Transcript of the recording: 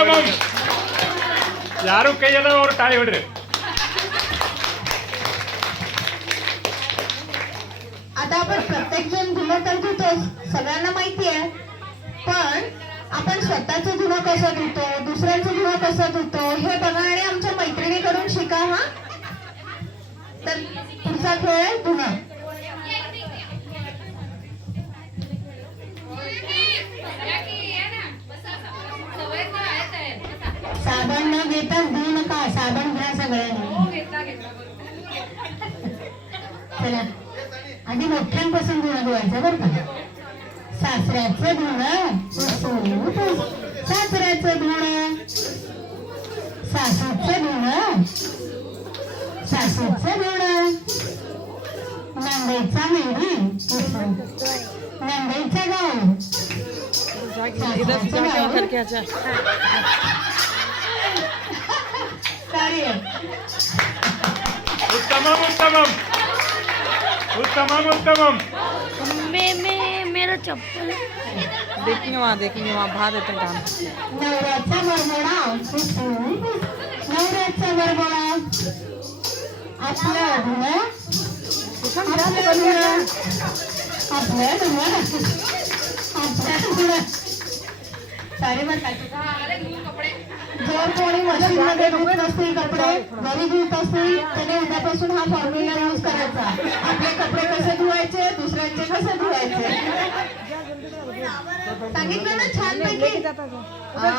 ಉತ್ತಮಂ ಯಾರು ಕೈಯಲ್ಲ ಅವ್ರು ತಾಳಿ ಹೊಡ್ರಿ. आता आपण प्रत्येक जण धुणं तर धुतोच, सगळ्यांना माहिती आहे. पण आपण स्वतःचं धुणं कसं धुतो, दुसऱ्यांचं धुणं कसं धुतो हे बघणारे आमच्या मैत्रिणीकडून शिका हा. तर पुढचा खेळ आहे धुणं. साबण न घेताच धुवू नका, साबण घ्या सगळ्यांनी. चला आधी मोठ्यांपासून धुणं धुवायचं बरं का. सासऱ्याचं धुणं, सासऱ्याचं धुणं, सासूचं धुणं, सासूचं धुणं, नंदेचा मेहंदी, नंदेचा गाऊन, उत्तमम उत्तमम उत्तमम उत्तमम. मेरा चप्पल देखेंगे वहाँ भा देते हैं काम. नवऱ्याचा वरबोडा, नवऱ्याचा वरबोडा, आपलं धुणं, आपलं धुणं, आपलं धुणं, आपलं धुणं. सारे म्हणतात जर कोणी मशीन मध्ये धुत नसतील कपडे, घरी धुत असतील, त्याने उद्यापासून हा फॉर्म्युला यूज करायचा. आपले कपडे कसे धुवायचे, दुसऱ्यांचे कसे धुवायचे. सांगितलं ना छान पैकी. हाँ.